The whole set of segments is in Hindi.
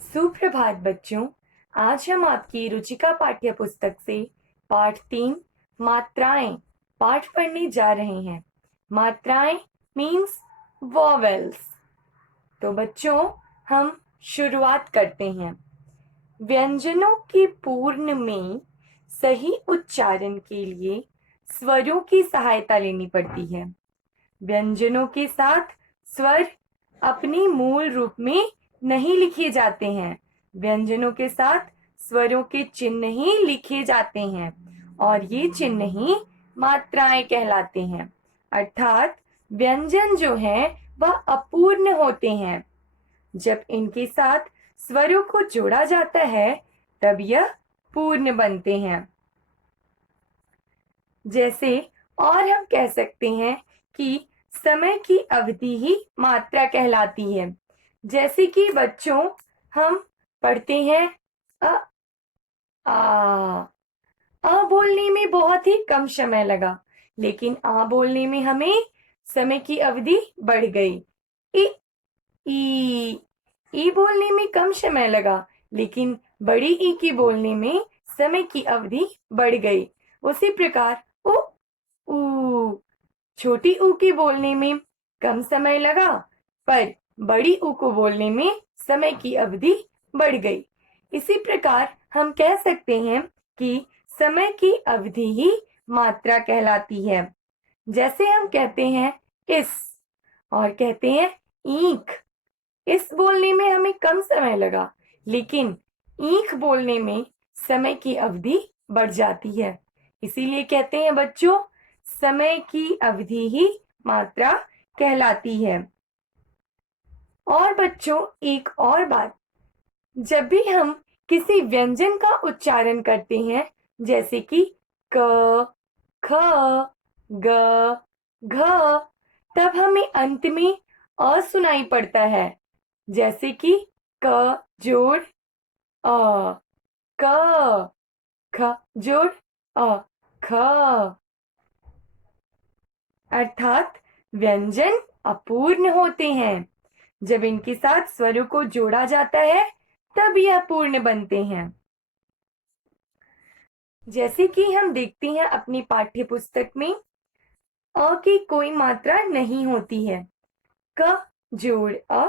सुप्रभात बच्चों। आज हम आपकी रुचिका पाठ्य पुस्तक से पाठ 3 मात्राएं पाठ पढ़ने जा रहे हैं। मात्राएं मीन्स वॉवेल्स। तो बच्चों हम शुरुआत करते हैं। व्यंजनों के पूर्ण में सही उच्चारण के लिए स्वरों की सहायता लेनी पड़ती है। व्यंजनों के साथ स्वर अपने मूल रूप में नहीं लिखे जाते हैं। व्यंजनों के साथ स्वरों के चिन्ह ही लिखे जाते हैं और ये चिन्ह ही मात्राएं कहलाते हैं। अर्थात व्यंजन जो है वह अपूर्ण होते हैं। जब इनके साथ स्वरों को जोड़ा जाता है तब यह पूर्ण बनते हैं। जैसे और हम कह सकते हैं कि समय की अवधि ही मात्रा कहलाती है। जैसे कि बच्चों हम पढ़ते हैं अ आ बोलने में बहुत ही कम समय लगा, लेकिन आ बोलने में हमें समय की अवधि बढ़ गई। इ ई ई बोलने में कम समय लगा, लेकिन बड़ी ई की बोलने में समय की अवधि बढ़ गई। उसी प्रकार उ ऊ छोटी ऊ की बोलने में कम समय लगा, पर बड़ी ऊ को बोलने में समय की अवधि बढ़ गई। इसी प्रकार हम कह सकते हैं कि समय की अवधि ही मात्रा कहलाती है। जैसे हम कहते हैं इस और कहते हैं ईख। इस बोलने में हमें कम समय लगा, लेकिन ईख बोलने में समय की अवधि बढ़ जाती है। इसीलिए कहते हैं बच्चों, समय की अवधि ही मात्रा कहलाती है। और बच्चों एक और बात, जब भी हम किसी व्यंजन का उच्चारण करते हैं, जैसे कि क, ख, ग, घ, तब हमें अंत में अ सुनाई पड़ता है। जैसे कि क जोड़ अ, क, ख जोड़ अ, ख। अर्थात व्यंजन अपूर्ण होते हैं। जब इनके साथ स्वरों को जोड़ा जाता है तब यह पूर्ण बनते हैं। जैसे कि हम देखते हैं अपनी पाठ्य पुस्तक में अ की कोई मात्रा नहीं होती है। क जोड़ अ,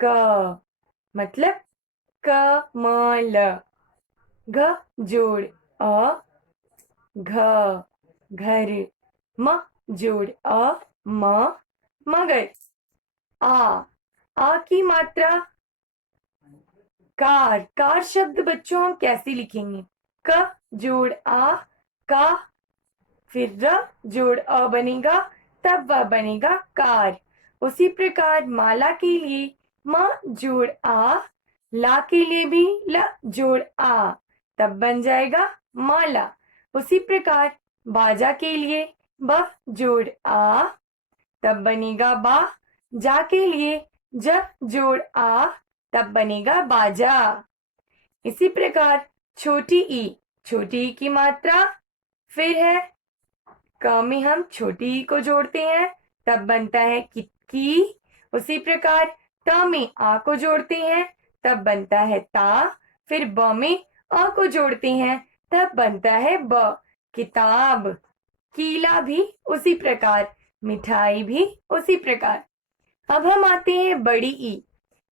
क मतलब कमल। घ जोड़ अ, घ घर। म जोड़ अ, म मगर। आ की मात्रा कार शब्द बच्चों हम कैसे लिखेंगे? क जोड़ आ, का, फिर र जोड़ अ बनेगा, तब वह बनेगा कार। उसी प्रकार माला के लिए म जोड़ आ, ला के लिए भी ल जोड़ आ, तब बन जाएगा माला। उसी प्रकार बाजा के लिए ब जोड़ आ, तब बनेगा बा। जा के लिए ज जोड़ आ, तब बनेगा बाजा। इसी प्रकार छोटी ई की मात्रा फिर है क में हम छोटी ई को जोड़ते हैं, तब बनता है की। उसी प्रकार त में आ को जोड़ते हैं, तब बनता है ता। फिर ब में अ को जोड़ते हैं, तब बनता है ब, किताब। कीला भी उसी प्रकार, मिठाई भी उसी प्रकार। अब हम आते हैं बड़ी ई।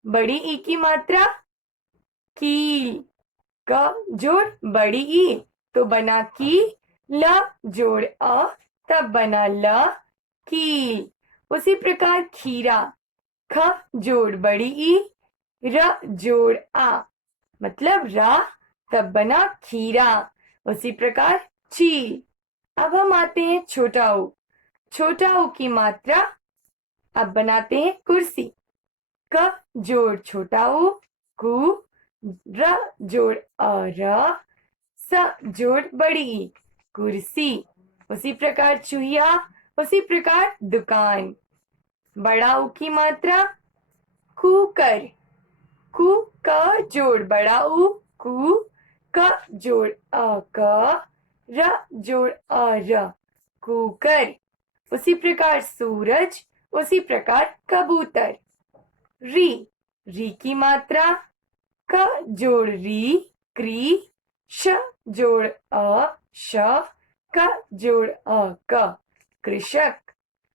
बड़ी ई की मात्रा कील। क जोड़ बड़ी ई तो बना की। ल जोड़ अ, तब बना ल, कील। उसी प्रकार खीरा। ख जोड़ बड़ी ई, र जोड़ आ, मतलब रा, तब बना खीरा। उसी प्रकार चील। अब हम आते हैं छोटा ऊ। छोटा ऊ की मात्रा अब बनाते हैं कुर्सी। क जोड़ छोटा ऊ, कु, र जोड़ अ, र, स जोड़ बड़ी ई, कुर्सी। उसी प्रकार चूहिया, उसी प्रकार दुकान। बड़ा ऊ की मात्रा कुकर। कु क जोड़ बड़ा ऊ, कु, क जोड़ अ क, र जोड़ अ र, कुकर। उसी प्रकार सूरज, उसी प्रकार कबूतर। री की मात्रा क जोड़ री क्री, श जोड़ श, क जोड़ क, कृषक।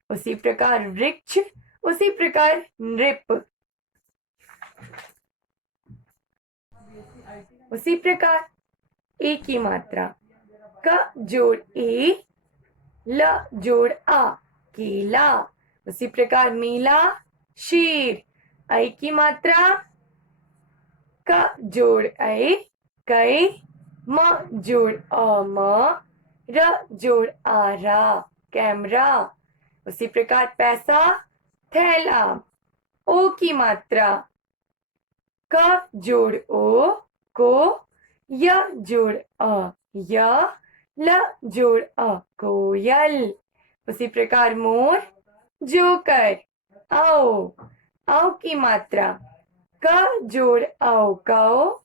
उसी प्रकार वृक्ष, उसी प्रकार नृप, उसी प्रकार ए की मात्रा क जोड़ ए, ल जोड़ आ, केला। उसी प्रकार मीला, शीर। ऐ की मात्रा क जोड़ ऐ, कै, म जोड़ म, र जोड़ रा, कैमरा। उसी प्रकार पैसा, थैला। ओ की मात्रा क जोड़ ओ, को, य जोड़ य, ल जोड़ कोयल। उसी प्रकार मोर, जोकर। आओ, आओ की मात्रा क जोड़ औ, कौ,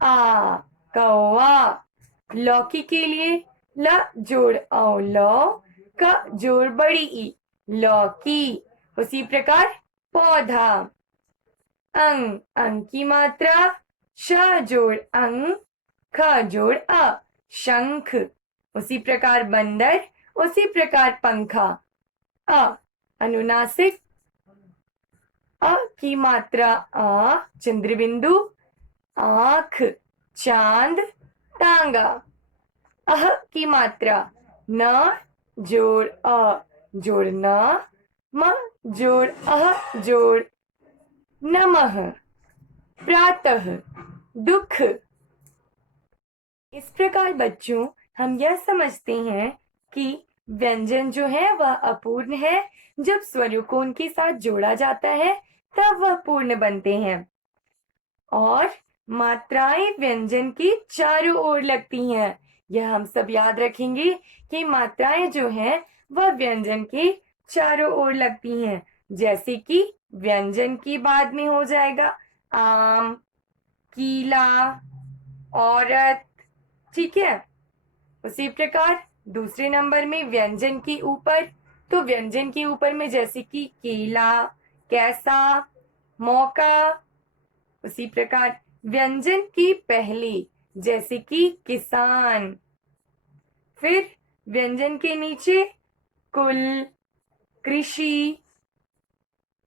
आ, कौआ। लौकी के लिए ल जोड़ औ, लौ, क जोड़ बड़ी ई, लौकी। उसी प्रकार पौधा। अंग, अंग की मात्रा श जोड़ अंग, ख जोड़ शंख। उसी प्रकार बंदर, उसी प्रकार पंखा। अनुनासिक, अ की मात्रा चंद्र बिंदु, आंख, चांद, टांगा। अह की मात्रा न जोड़ जोड़ न, म जोड़ जोड़ नमः, प्रातः, दुख। इस प्रकार बच्चों हम यह समझते हैं कि व्यंजन जो है वह अपूर्ण है। जब स्वरों को उनके साथ जोड़ा जाता है तब वह पूर्ण बनते हैं। और मात्राएं व्यंजन की चारों ओर लगती हैं। यह हम सब याद रखेंगे कि मात्राएं जो हैं वह व्यंजन के चारों ओर लगती हैं। जैसे कि व्यंजन की बाद में हो जाएगा आम, कीला, औरत। ठीक है। उसी प्रकार दूसरे नंबर में व्यंजन के ऊपर, तो व्यंजन के ऊपर में जैसे कि केला, कैसा, मौका। उसी प्रकार व्यंजन की पहली जैसे कि किसान। फिर व्यंजन के नीचे कुल, कृषि।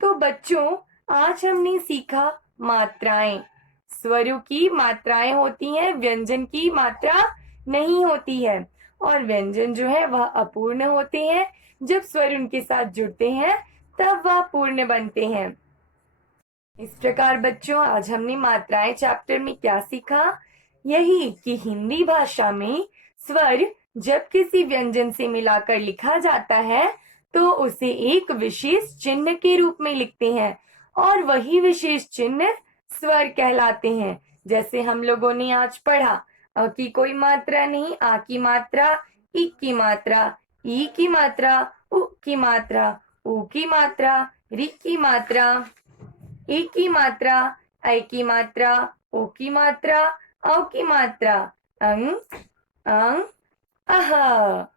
तो बच्चों आज हमने सीखा मात्राएं। स्वरों की मात्राएं होती हैं, व्यंजन की मात्रा नहीं होती है। और व्यंजन जो है वह अपूर्ण होते हैं। जब स्वर उनके साथ जुड़ते हैं तब वह पूर्ण बनते हैं। इस प्रकार बच्चों आज हमने मात्राएं चैप्टर में क्या सीखा? यही कि हिंदी भाषा में स्वर जब किसी व्यंजन से मिलाकर लिखा जाता है तो उसे एक विशेष चिन्ह के रूप में लिखते हैं और वही विशेष चिन्ह स्वर कहलाते हैं। जैसे हम लोगों ने आज पढ़ा, अ की कोई मात्रा नहीं, आ की मात्रा, इ की मात्रा, ई की मात्रा, उ की मात्रा, ऊ की मात्रा, री की मात्रा, ई की मात्रा, ऐ की मात्रा, ओ की मात्रा, औ की मात्रा, अंग, अंग, अह।